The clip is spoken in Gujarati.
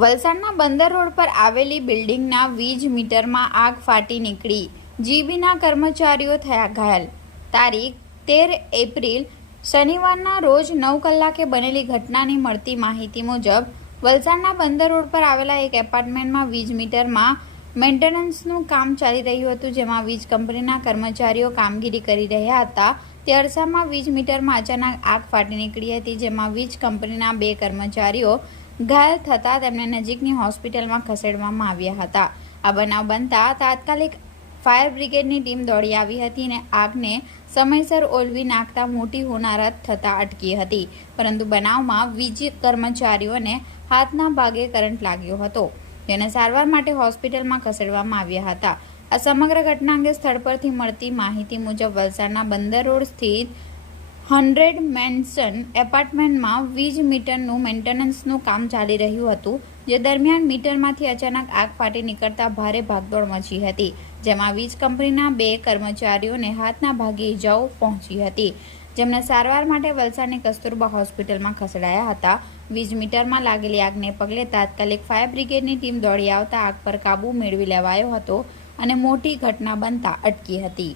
વલસાડના બંદર રોડ પર આવેલી બિલ્ડિંગના વીજ મીટરમાં આગ ફાટી નીકળી. જીબીના કર્મચારીઓ થયા ઘાયલ. તારીખ તેર એપ્રિલ શનિવારના રોજ નવ કલાકે બનેલી ઘટનાની મળતી માહિતી મુજબ, વલસાડના બંદર રોડ પર આવેલા એક એપાર્ટમેન્ટમાં વીજ મીટરમાં મેન્ટેનન્સનું કામ ચાલી રહ્યું હતું, જેમાં વીજ કંપનીના કર્મચારીઓ કામગીરી કરી રહ્યા હતા. તે અરસામાં વીજ મીટરમાં અચાનક આગ ફાટી નીકળી હતી, જેમાં વીજ કંપનીના બે કર્મચારીઓ ઘાયલ થતાં તેમને નજીકની હોસ્પિટલમાં ખસેડવામાં આવ્યા હતા. આ બનાવ બનતા તાત્કાલિક ફાયર બ્રિગેડની ટીમ દોડી આવી હતી અને આગને સમયસર ઓલવી નાખતા મોટી હોનારત થતાં અટકી હતી. પરંતુ બનાવમાં વીજ કર્મચારીઓને હાથના ભાગે કરંટ લાગ્યો હતો. જેને સારવાર માટે હોસ્પિટલમાં ખસેડવામાં આવ્યા હતા. આ સમગ્ર ઘટના અંગે સ્થળ પરથી મળતી માહિતી મુજબ વલસાડના બંદર રોડ સ્થિત હંડ્રેડ મેન્શન એપાર્ટમેન્ટમાં વીજ મીટરનું મેન્ટેનન્સનું કામ ચાલી રહ્યું હતું, જે દરમિયાન મીટરમાંથી અચાનક આગ ફાટી નીકળતા ભારે ભાગદોડ મચી હતી, જેમાં વીજ કંપનીના બે કર્મચારીઓને હાથના ભાગે ઇજાઓ પહોંચી હતી. જેમને સારવાર માટે વલસાડની કસ્તુરબા હોસ્પિટલમાં ખસેડાયા હતા. વીજ મીટરમાં લાગેલી આગને પગલે તાત્કાલિક ફાયર બ્રિગેડની ટીમ દોડી આવતા આગ પર કાબૂ મેળવી લેવાયો હતો અને મોટી ઘટના બનતા અટકી હતી.